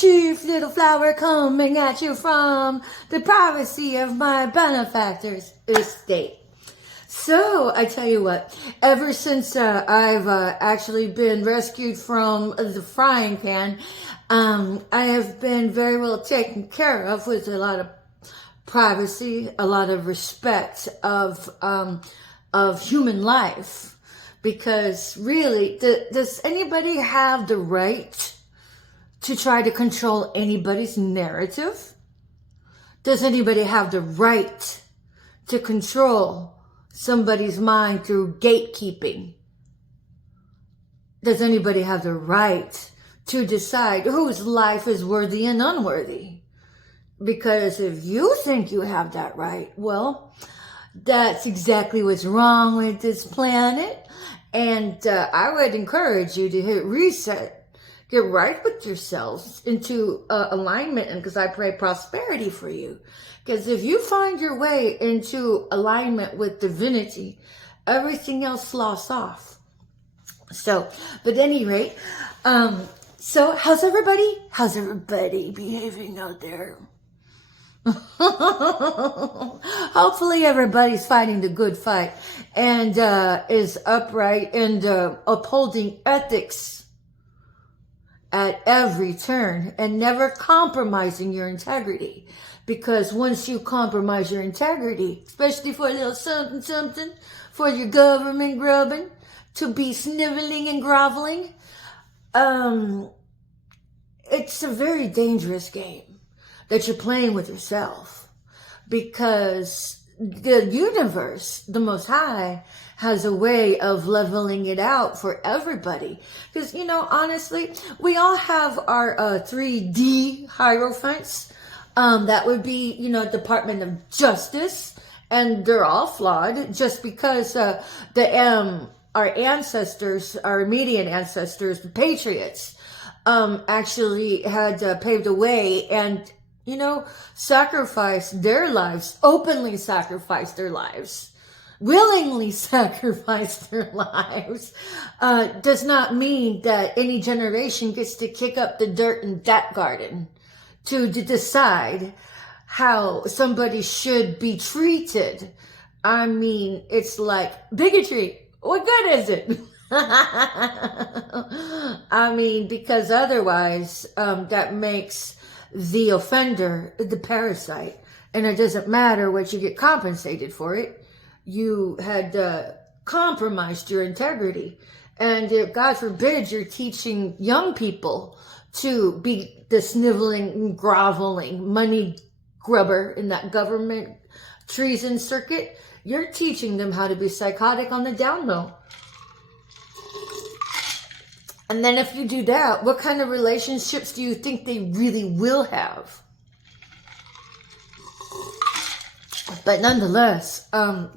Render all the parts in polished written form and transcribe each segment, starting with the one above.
chief little flower coming at you from the privacy of my benefactor's estate. So, I tell you what, ever since I've actually been rescued from the frying pan, I have been very well taken care of with a lot of privacy, a lot of respect of human life. Because really, does anybody have the right to try to control anybody's narrative? Does anybody have the right to control somebody's mind through gatekeeping? Does anybody have the right to decide whose life is worthy and unworthy? Because if you think you have that right, well, that's exactly what's wrong with this planet. And I would encourage you to hit reset, get right with yourselves into alignment, and because I pray prosperity for you. Because if you find your way into alignment with divinity, everything else sloughs off. So, but at any rate, so how's everybody? How's everybody behaving out there? Hopefully everybody's fighting the good fight and is upright and upholding ethics at every turn and never compromising your integrity. Because once you compromise your integrity, especially for a little something something, for your government grubbing, to be sniveling and groveling, it's a very dangerous game that you're playing with yourself, because the universe, the Most High, has a way of leveling it out for everybody. Because, you know, honestly, we all have our 3D hierophants. That would be, you know, Department of Justice, and they're all flawed just because our ancestors, our immediate ancestors, the patriots, actually had paved the way and, you know, sacrificed their lives, openly sacrificed their lives, willingly sacrificed their lives, does not mean that any generation gets to kick up the dirt in that garden to decide how somebody should be treated. I mean, it's like bigotry. What good is it? I mean, because otherwise, that makes the offender the parasite, and it doesn't matter what you get compensated for it. You had compromised your integrity, and God forbid you're teaching young people to be the sniveling, groveling, money grubber in that government treason circuit. You're teaching them how to be psychotic on the down low. And then if you do that, what kind of relationships do you think they really will have? But nonetheless, I'm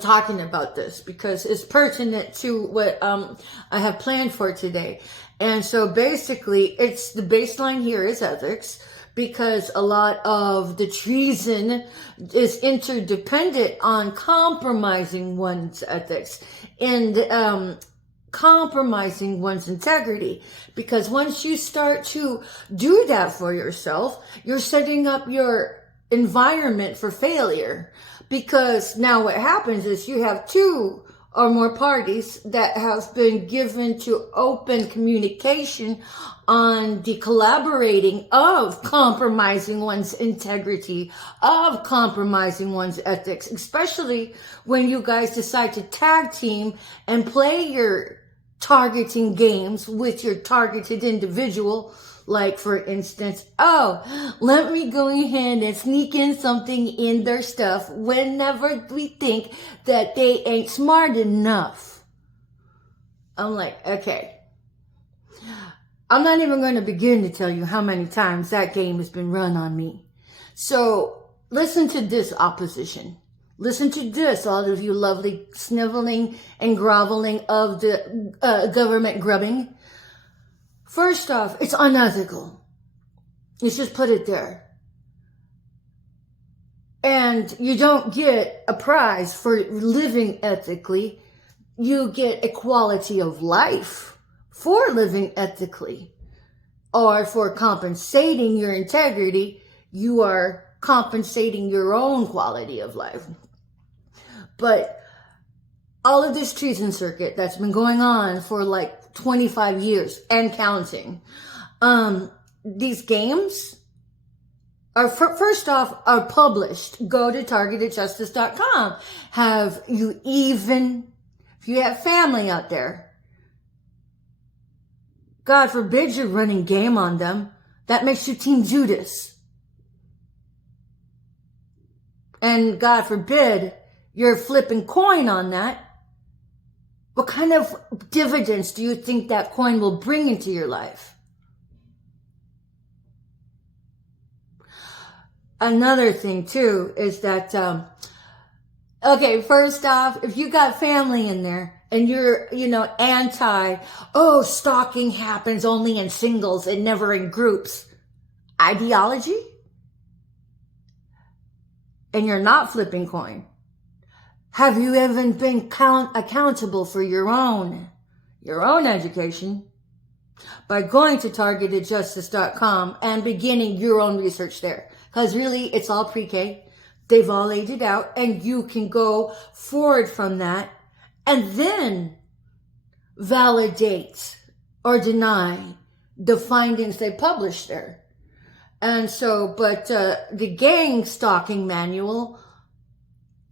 talking about this because it's pertinent to what I have planned for today. And so basically, it's the baseline here is ethics, because a lot of the treason is interdependent on compromising one's ethics and compromising one's integrity. Because once you start to do that for yourself, you're setting up your environment for failure. Because now what happens is you have two or more parties that have been given to open communication on the collaborating of compromising one's integrity, of compromising one's ethics, especially when you guys decide to tag team and play your targeting games with your targeted individual. Like, for instance, oh, let me go ahead and sneak in something in their stuff whenever we think that they ain't smart enough. I'm like, okay. I'm not even going to begin to tell you how many times that game has been run on me. So, listen to this, opposition. Listen to this, all of you lovely sniveling and groveling of the government grubbing. First off, it's unethical. Let's just put it there. And you don't get a prize for living ethically. You get a quality of life for living ethically. or for compensating your integrity, you are compensating your own quality of life. But all of this treason circuit that's been going on for like 25 years and counting, these games are, first off, are published. Go to targetedjustice.com. Have you even, if you have family out there, God forbid you're running game on them, that makes you Team Judas. And God forbid you're flipping coin on that. What kind of dividends do you think that coin will bring into your life? Another thing too is that, okay, first off, if you got family in there and you're, stalking happens only in singles and never in groups ideology, and you're not flipping coin, have you even been accountable for your own education by going to targetedjustice.com and beginning your own research there? Because really, it's all pre-K. They've all laid it out, and you can go forward from that and then validate or deny the findings they published there. And so, but the gang stalking manual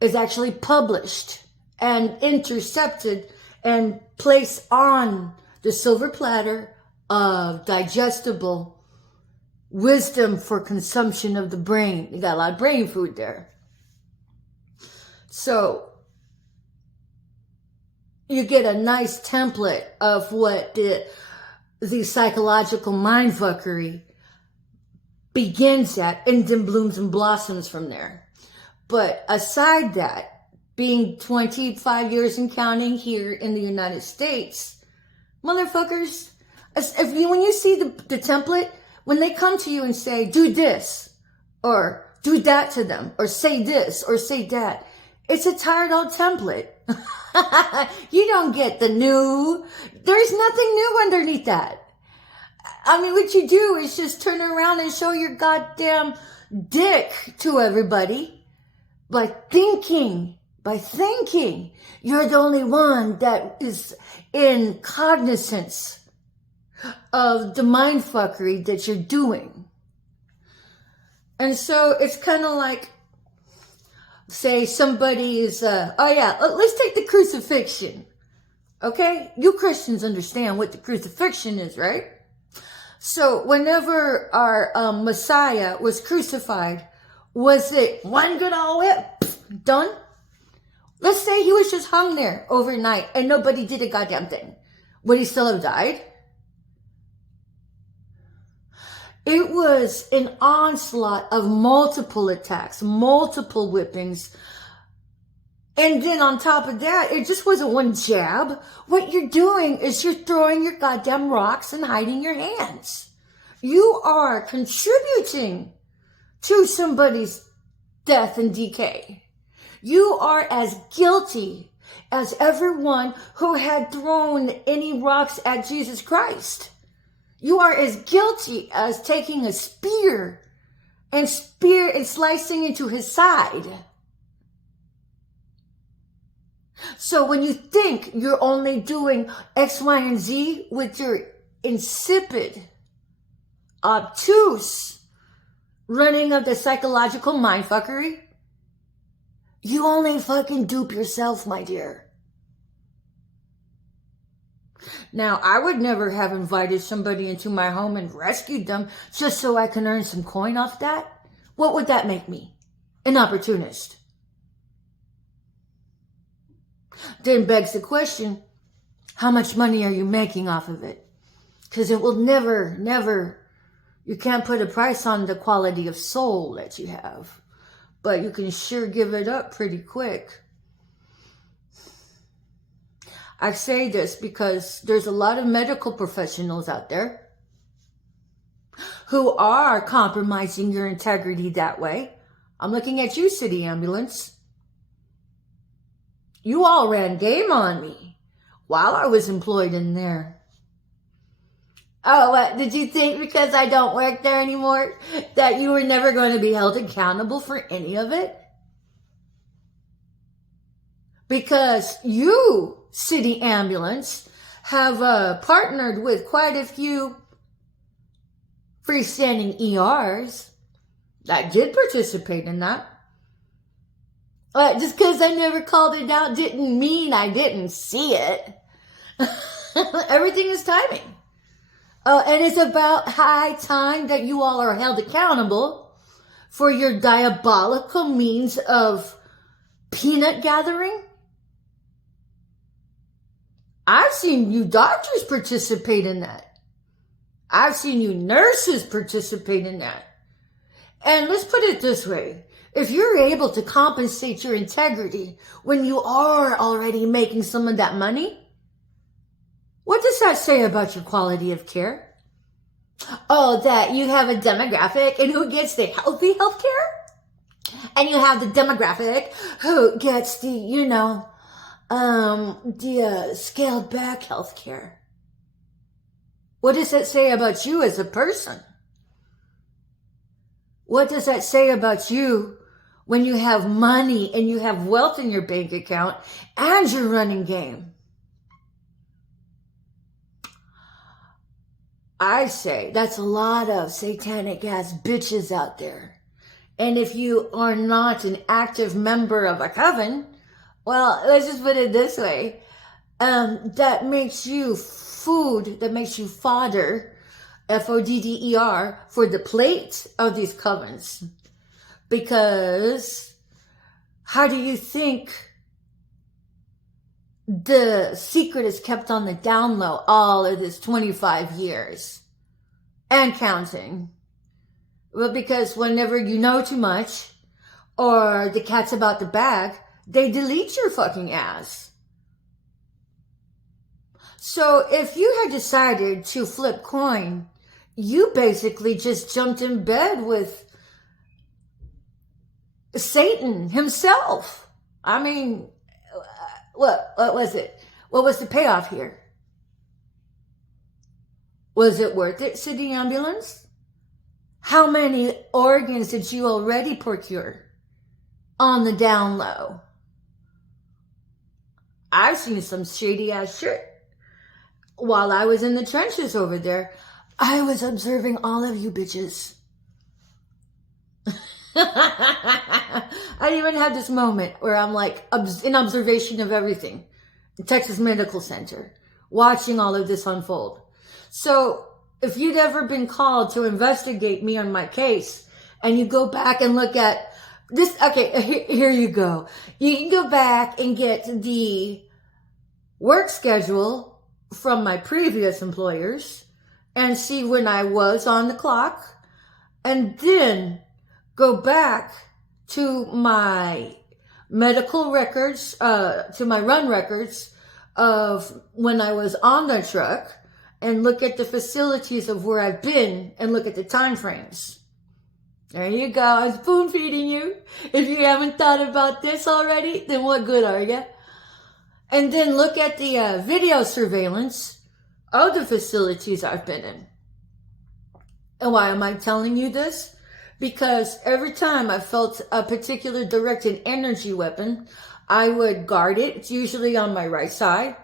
is actually published and intercepted and placed on the silver platter of digestible wisdom for consumption of the brain. You got a lot of brain food there. So you get a nice template of what the psychological mindfuckery begins at, and then blooms and blossoms from there. But aside that, being 25 years and counting here in the United States, motherfuckers, when you see the template, when they come to you and say, do this, or do that to them, or say this, or say that, it's a tired old template. You don't get the new. There's nothing new underneath that. I mean, what you do is just turn around and show your goddamn dick to everybody by thinking. You're the only one that is in cognizance of the mindfuckery that you're doing. And so it's kind of like, say somebody is, let's take the crucifixion. Okay? You Christians understand what the crucifixion is, right? So whenever our Messiah was crucified, was it one good old whip, done? Let's say he was just hung there overnight and nobody did a goddamn thing. Would he still have died? It was an onslaught of multiple attacks, multiple whippings. And then on top of that, it just wasn't one jab. What you're doing is you're throwing your goddamn rocks and hiding your hands. You are contributing to somebody's death and decay. You are as guilty as everyone who had thrown any rocks at Jesus Christ. You are as guilty as taking a spear and slicing into his side. So when you think you're only doing X, Y, and Z with your insipid, obtuse running of the psychological mindfuckery, you only fucking dupe yourself, my dear. Now, I would never have invited somebody into my home and rescued them just so I can earn some coin off that. What would that make me? An opportunist. Then begs the question, how much money are you making off of it? Because it will never, you can't put a price on the quality of soul that you have. But you can sure give it up pretty quick. I say this because there's a lot of medical professionals out there who are compromising your integrity that way. I'm looking at you, City Ambulance. You all ran game on me while I was employed in there. Oh, what? Did you think because I don't work there anymore that you were never going to be held accountable for any of it? Because you, City Ambulance, have partnered with quite a few freestanding ERs that did participate in that. Just because I never called it out didn't mean I didn't see it. Everything is timing. And it's about high time that you all are held accountable for your diabolical means of peanut gathering. I've seen you doctors participate in that. I've seen you nurses participate in that. And let's put it this way. If you're able to compensate your integrity when you are already making some of that money, what does that say about your quality of care? Oh, that you have a demographic and who gets the healthy health care? And you have the demographic who gets the, scaled back health care. What does that say about you as a person? What does that say about you when you have money and you have wealth in your bank account and you're running game? I say that's a lot of satanic ass bitches out there. And if you are not an active member of a coven, well, let's just put it this way. That makes you food, that makes you fodder, FODDER, for the plate of these covens. Because how do you think the secret is kept on the down low all of this 25 years and counting? Well, because whenever you know too much or the cat's about the bag, they delete your fucking ass. So if you had decided to flip coin, you basically just jumped in bed with Satan himself. I mean, what was it? What was the payoff here? Was it worth it, City Ambulance? How many organs did you already procure on the down low? I've seen some shady ass shit. While I was in the trenches over there, I was observing all of you bitches. I even had this moment where I'm like in observation of everything. The Texas Medical Center, watching all of this unfold. So if you'd ever been called to investigate me on my case and you go back and look at this, okay, here you go. You can go back and get the work schedule from my previous employers and see when I was on the clock, and then go back to my medical records, to my run records of when I was on the truck, and look at the facilities of where I've been and look at the time frames. There you go. I'm spoon feeding you. If you haven't thought about this already, then what good are you? And then look at the video surveillance of the facilities I've been in. And why am I telling you this? Because every time I felt a particular directed energy weapon, I would guard it. It's usually on my right side.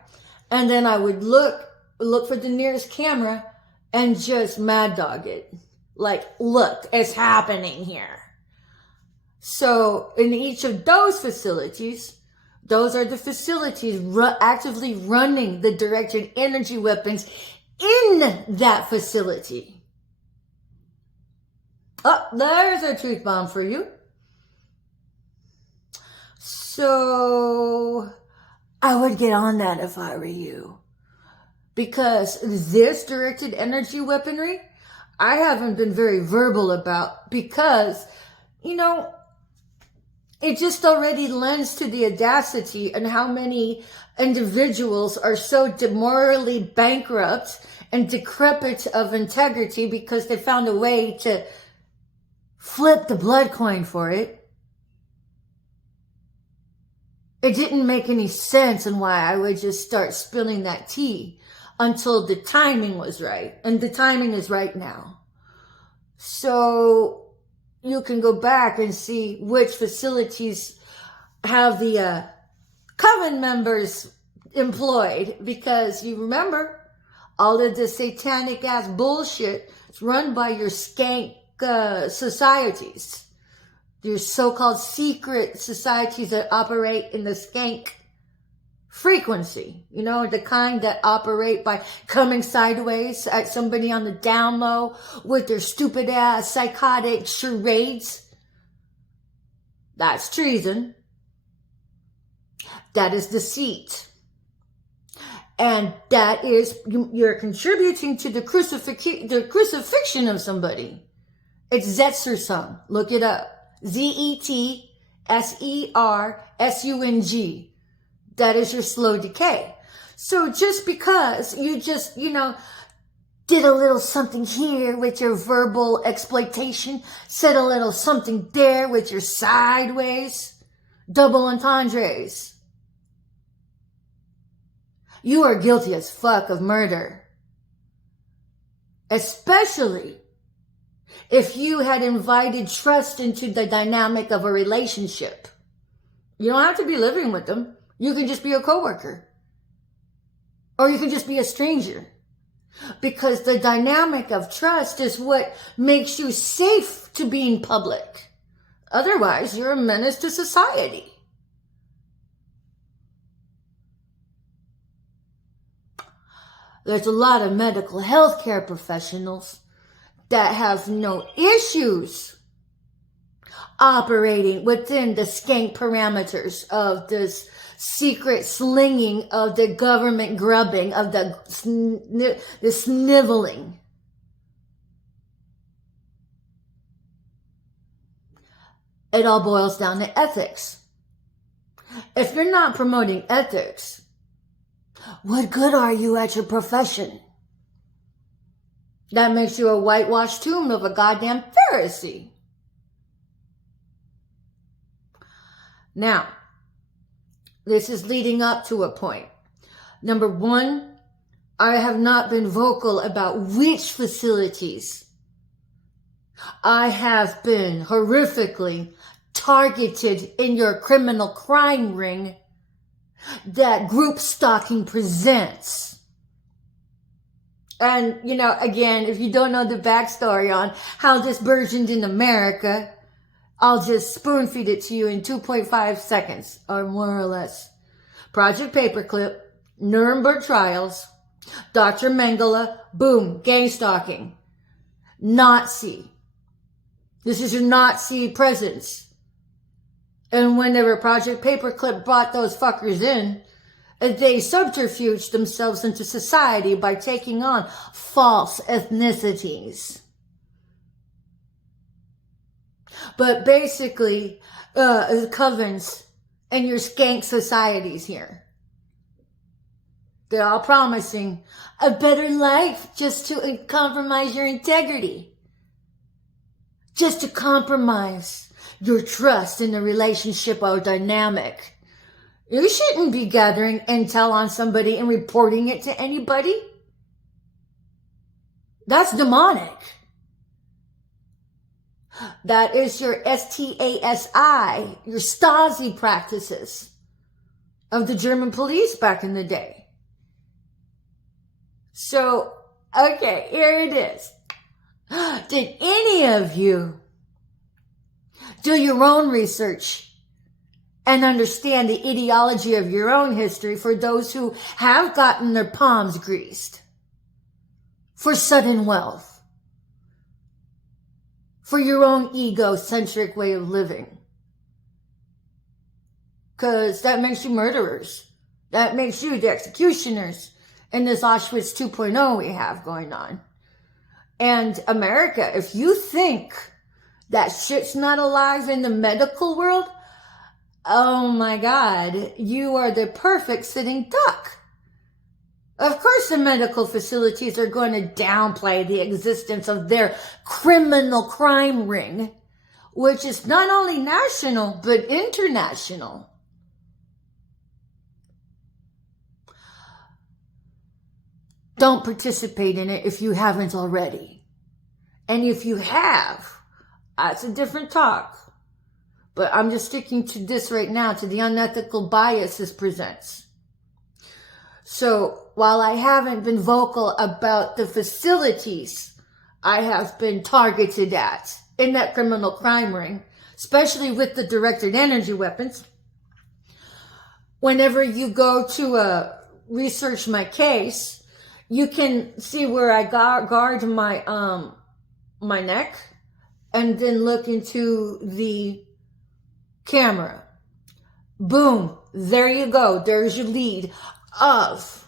And then I would look for the nearest camera and just mad dog it. Like, look, it's happening here. So in each of those facilities, those are the facilities actively running the directed energy weapons in that facility. Oh, there's a truth bomb for you. So I would get on that if I were you. Because this directed energy weaponry, I haven't been very verbal about, because, it just already lends to the audacity and how many individuals are so morally bankrupt and decrepit of integrity because they found a way to flip the blood coin for it. It didn't make any sense on why I would just start spilling that tea until the timing was right. And the timing is right now. So you can go back and see which facilities have the coven members employed, because you remember all of the satanic ass bullshit is run by your skank societies, your so-called secret societies that operate in the skank frequency, you know, the kind that operate by coming sideways at somebody on the down low with their stupid ass psychotic charades. That's treason. That is deceit. And that is, you're contributing to the crucifixion of somebody. It's Zetsersung. Look it up. Zetsersung. That is your slow decay. So just because you just, you know, did a little something here with your verbal exploitation, said a little something there with your sideways, double entendres, you are guilty as fuck of murder. Especially if you had invited trust into the dynamic of a relationship. You don't have to be living with them. You can just be a coworker. Or you can just be a stranger. Because the dynamic of trust is what makes you safe to be in public. Otherwise, you're a menace to society. There's a lot of medical healthcare professionals that have no issues operating within the skank parameters of this secret slinging of the government grubbing, of the sniveling. It all boils down to ethics. If you're not promoting ethics, what good are you at your profession? That makes you a whitewashed tomb of a goddamn Pharisee. Now, this is leading up to a point. Number one, I have not been vocal about which facilities I have been horrifically targeted in your criminal crime ring that group stalking presents. And, you know, again, if you don't know the backstory on how this burgeoned in America, I'll just spoon feed it to you in 2.5 seconds, or more or less. Project Paperclip, Nuremberg trials, Dr. Mengele, boom, gang stalking. Nazi. This is your Nazi presence. And whenever Project Paperclip brought those fuckers in, they subterfuged themselves into society by taking on false ethnicities. But basically, the covens and your skank societies here, they're all promising a better life just to compromise your integrity. Just to compromise your trust in the relationship or dynamic. You shouldn't be gathering intel on somebody and reporting it to anybody. That's demonic. That is your STASI, your Stasi practices of the German police back in the day. So, okay, here it is. Did any of you do your own research and understand the ideology of your own history for those who have gotten their palms greased for sudden wealth, for your own egocentric way of living? Because that makes you murderers. That makes you the executioners in this Auschwitz 2.0 we have going on. And America, if you think that shit's not alive in the medical world, oh my God, you are the perfect sitting duck. Of course the medical facilities are going to downplay the existence of their criminal crime ring, which is not only national, but international. don't participate in it if you haven't already. And if you have, that's a different talk. But I'm just sticking to this right now, to the unethical bias this presents. So while I haven't been vocal about the facilities I have been targeted at in that criminal crime ring, especially with the directed energy weapons, whenever you go to research my case, you can see where I guard my my neck and then look into the camera. Boom, there you go. There's your lead of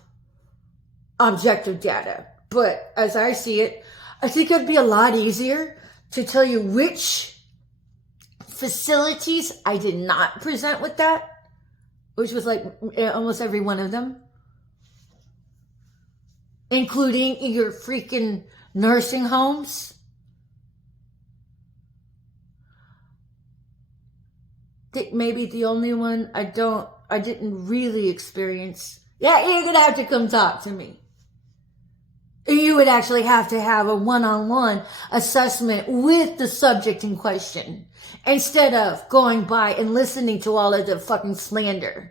objective data. But as I see it, I think it'd be a lot easier to tell you which facilities I did not present with that, which was like almost every one of them, including your freaking nursing homes. I think maybe the only one I didn't really experience. Yeah, you're gonna have to come talk to me. You would actually have to have a one-on-one assessment with the subject in question, instead of going by and listening to all of the fucking slander.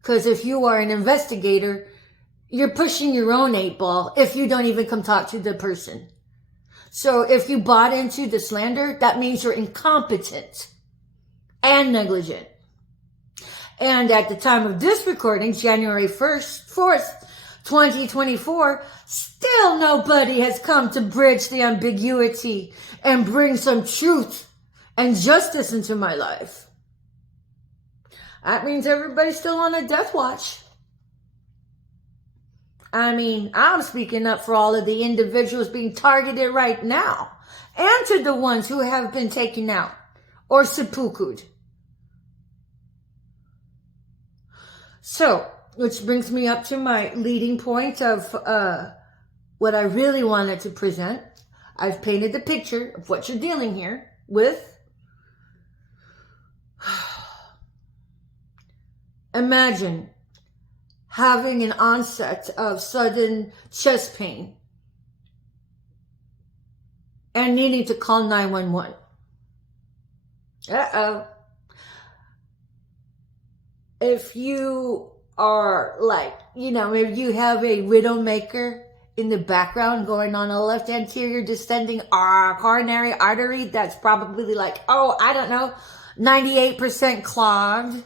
Because if you are an investigator, you're pushing your own 8-ball if you don't even come talk to the person. So if you bought into the slander, that means you're incompetent and negligent. And at the time of this recording, January 4th, 2024, still nobody has come to bridge the ambiguity and bring some truth and justice into my life. That means everybody's still on a death watch. I mean, I'm speaking up for all of the individuals being targeted right now, and to the ones who have been taken out or seppuku'd. So, which brings me up to my leading point of what I really wanted to present. I've painted the picture of what you're dealing here with. Imagine having an onset of sudden chest pain and needing to call 911. Uh-oh. If you are like, maybe you have a widowmaker in the background going on a left anterior descending coronary artery that's probably like, 98% clogged.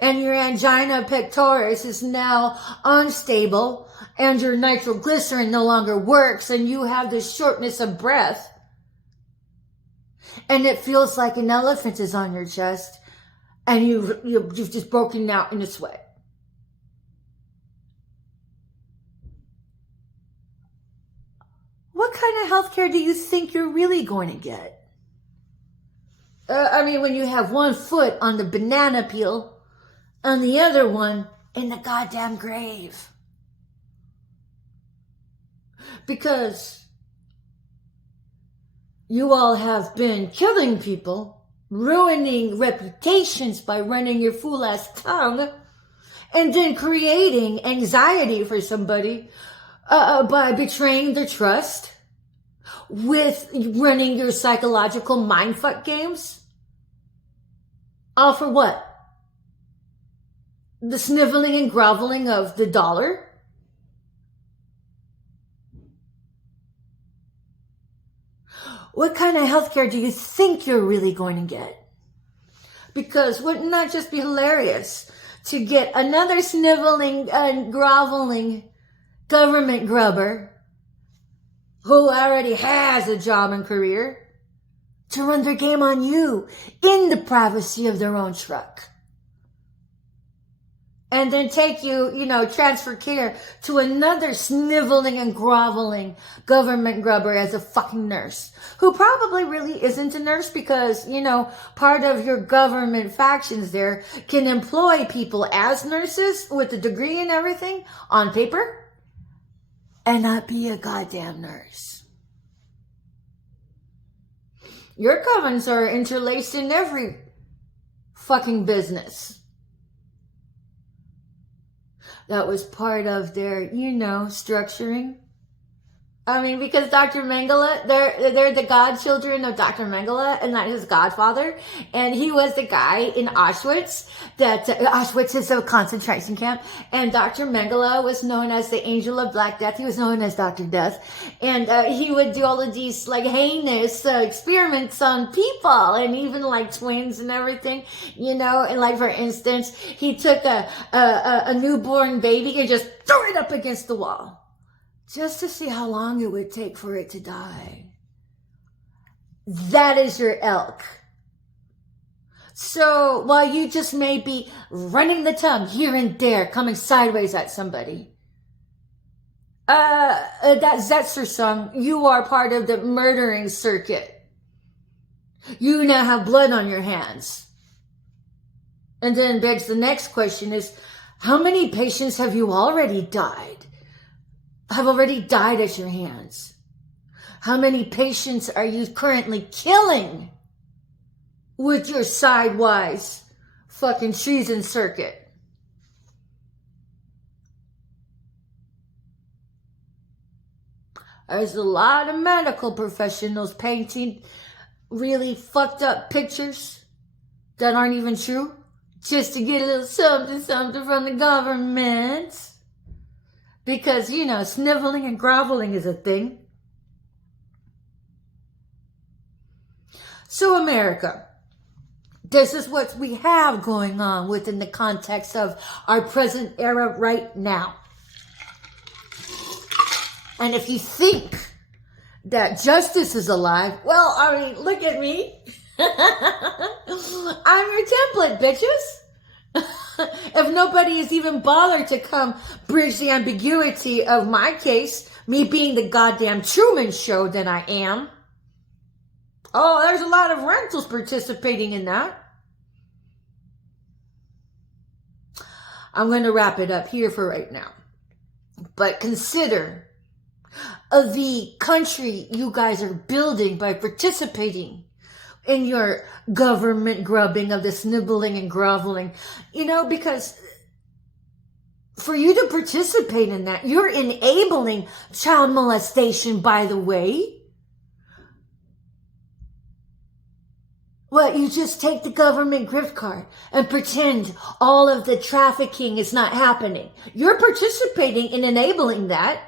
And your angina pectoris is now unstable, and your nitroglycerin no longer works, and you have this shortness of breath, and it feels like an elephant is on your chest, and you've just broken out in a sweat. What kind of health care do you think you're really going to get? When you have one foot on the banana peel and the other one in the goddamn grave. Because you all have been killing people, ruining reputations by running your fool-ass tongue, and then creating anxiety for somebody by betraying their trust with running your psychological mindfuck games. All for what? The sniveling and groveling of the dollar? What kind of healthcare do you think you're really going to get? Because wouldn't that just be hilarious to get another sniveling and groveling government grubber who already has a job and career to run their game on you in the privacy of their own truck? And then take you, transfer care to another sniveling and groveling government grubber as a fucking nurse, who probably really isn't a nurse because, part of your government factions there can employ people as nurses with a degree and everything on paper and not be a goddamn nurse. Your covens are interlaced in every fucking business. That was part of their, structuring. I mean, because Dr. Mengele, they're the godchildren of Dr. Mengele and not his godfather. And he was the guy in Auschwitz Auschwitz is a concentration camp. And Dr. Mengele was known as the Angel of Black Death. He was known as Dr. Death. And he would do all of these like heinous experiments on people and even like twins and everything, And like, for instance, he took a newborn baby and just threw it up against the wall, just to see how long it would take for it to die. That is your elk. So while you just may be running the tongue here and there, coming sideways at somebody, that Zetzer song, you are part of the murdering circuit. You now have blood on your hands. And then begs the next question is, how many patients have you already died? Have already died at your hands? How many patients are you currently killing with your sidewise fucking treason circuit? There's a lot of medical professionals painting really fucked up pictures that aren't even true, just to get a little something from the government. Because, sniveling and groveling is a thing. So America, this is what we have going on within the context of our present era right now. And if you think that justice is alive, well, I mean, look at me. I'm your template, bitches. If nobody has even bothered to come bridge the ambiguity of my case, me being the goddamn Truman Show that I am. Oh, there's a lot of rentals participating in that. I'm going to wrap it up here for right now. But consider the country you guys are building by participating in your government grubbing of the sniveling and groveling, because for you to participate in that, you're enabling child molestation, by the way. What, you just take the government gift card and pretend all of the trafficking is not happening. You're participating in enabling that.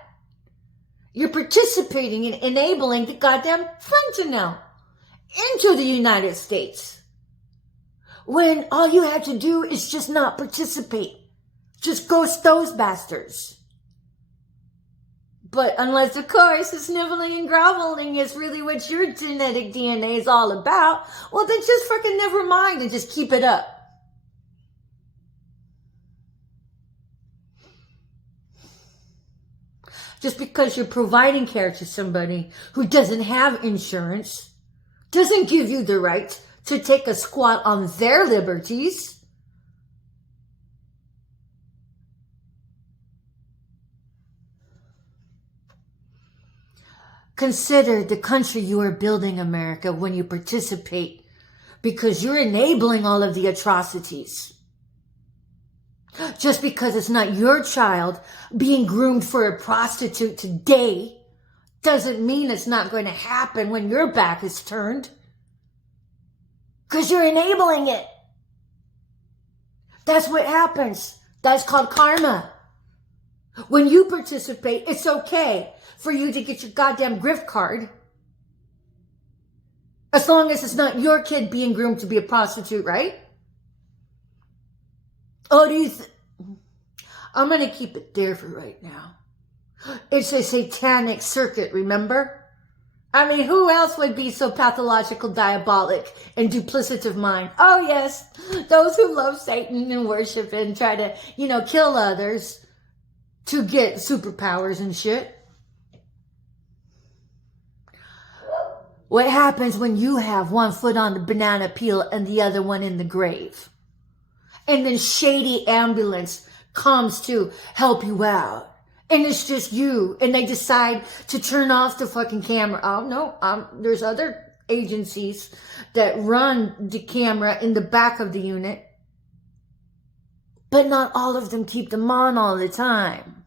You're participating in enabling the goddamn fentanyl into the United States, when all you have to do is just not participate. Just ghost those bastards. But unless, of course, the sniveling and groveling is really what your genetic DNA is all about, well, then just fucking never mind and just keep it up. Just because you're providing care to somebody who doesn't have insurance doesn't give you the right to take a squat on their liberties. Consider the country you are building, America, when you participate, because you're enabling all of the atrocities. Just because it's not your child being groomed for a prostitute today doesn't mean it's not going to happen when your back is turned. Because you're enabling it. That's what happens. That's called karma. When you participate, it's okay for you to get your goddamn gift card, as long as it's not your kid being groomed to be a prostitute, right? Oh, I'm going to keep it there for right now. It's a satanic circuit, remember? I mean, who else would be so pathological, diabolic, and duplicative mind? Oh, yes, those who love Satan and worship and try to, kill others to get superpowers and shit. What happens when you have one foot on the banana peel and the other one in the grave? And then shady ambulance comes to help you out. And it's just you. And they decide to turn off the fucking camera. Oh, no, there's other agencies that run the camera in the back of the unit. But not all of them keep them on all the time.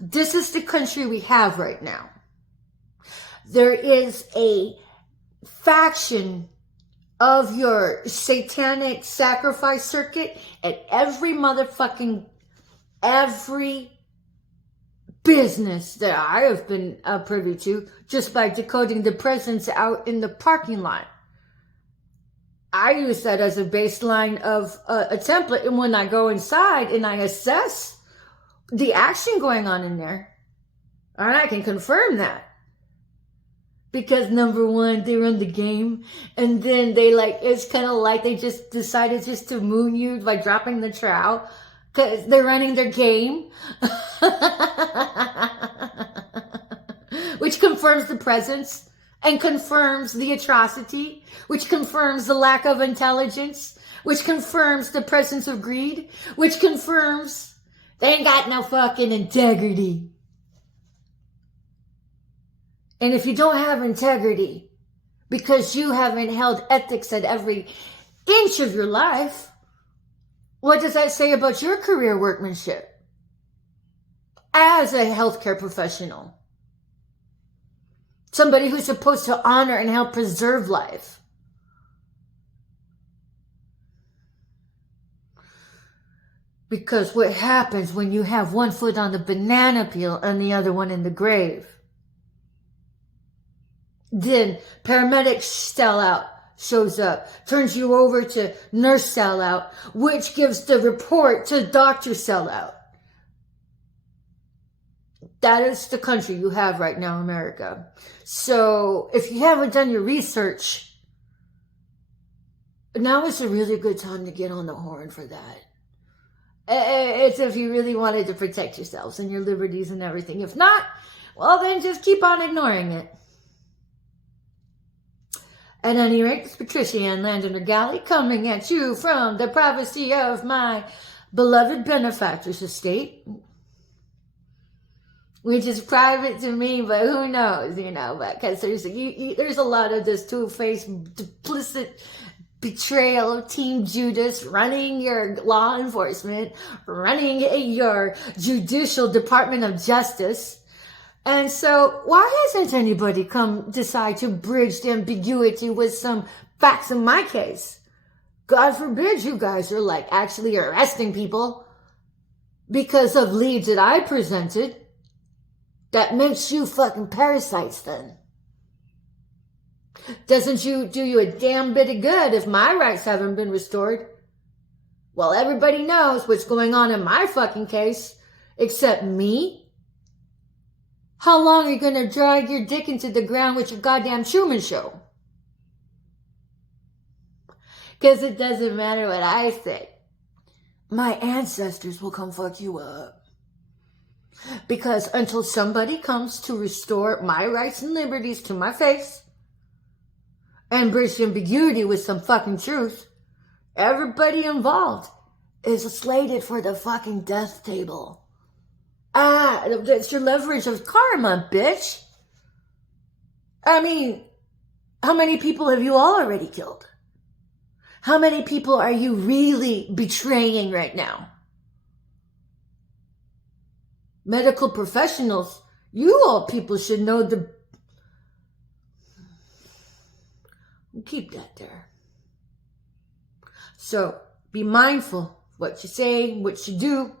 This is the country we have right now. There is a faction of your satanic sacrifice circuit at every business that I have been privy to, just by decoding the presence out in the parking lot. I use that as a baseline of a template, and when I go inside and I assess the action going on in there, and I can confirm that. Because number one, they run the game, and then it's kind of like they just decided just to moon you by dropping the trowel, because they're running their game. Which confirms the presence, and confirms the atrocity, which confirms the lack of intelligence, which confirms the presence of greed, which confirms they ain't got no fucking integrity. And if you don't have integrity because you haven't held ethics at every inch of your life, what does that say about your career workmanship as a healthcare professional? Somebody who's supposed to honor and help preserve life. Because what happens when you have one foot on the banana peel and the other one in the grave? Then paramedic sellout shows up, turns you over to nurse sellout, which gives the report to doctor sellout. That is the country you have right now, America. So if you haven't done your research, now is a really good time to get on the horn for that. It's if you really wanted to protect yourselves and your liberties and everything. If not, well, then just keep on ignoring it. At any rate, it's Patricia Ann Landon Galley coming at you from the privacy of my beloved benefactor's estate, which is private to me, but who knows, because there's a lot of this two-faced, duplicit betrayal of Team Judas running your law enforcement, running your judicial Department of Justice. And so why hasn't anybody decide to bridge the ambiguity with some facts in my case? God forbid you guys are actually arresting people because of leads that I presented. That makes you fucking parasites then. Doesn't do you a damn bit of good if my rights haven't been restored? Well, everybody knows what's going on in my fucking case, except me. How long are you going to drag your dick into the ground with your goddamn Truman Show? Because it doesn't matter what I say. My ancestors will come fuck you up. Because until somebody comes to restore my rights and liberties to my face and bridge the ambiguity with some fucking truth, everybody involved is slated for the fucking death table. That's your leverage of karma, bitch. I mean, how many people have you all already killed? How many people are you really betraying right now? Medical professionals, you all people should know keep that there. So be mindful of what you say, what you do,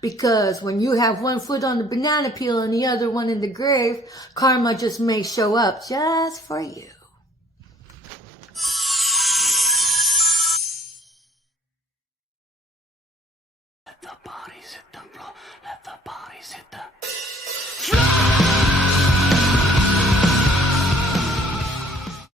because when you have one foot on the banana peel and the other one in the grave, karma just may show up just for you. Let the bodies hit the floor. Let the bodies hit the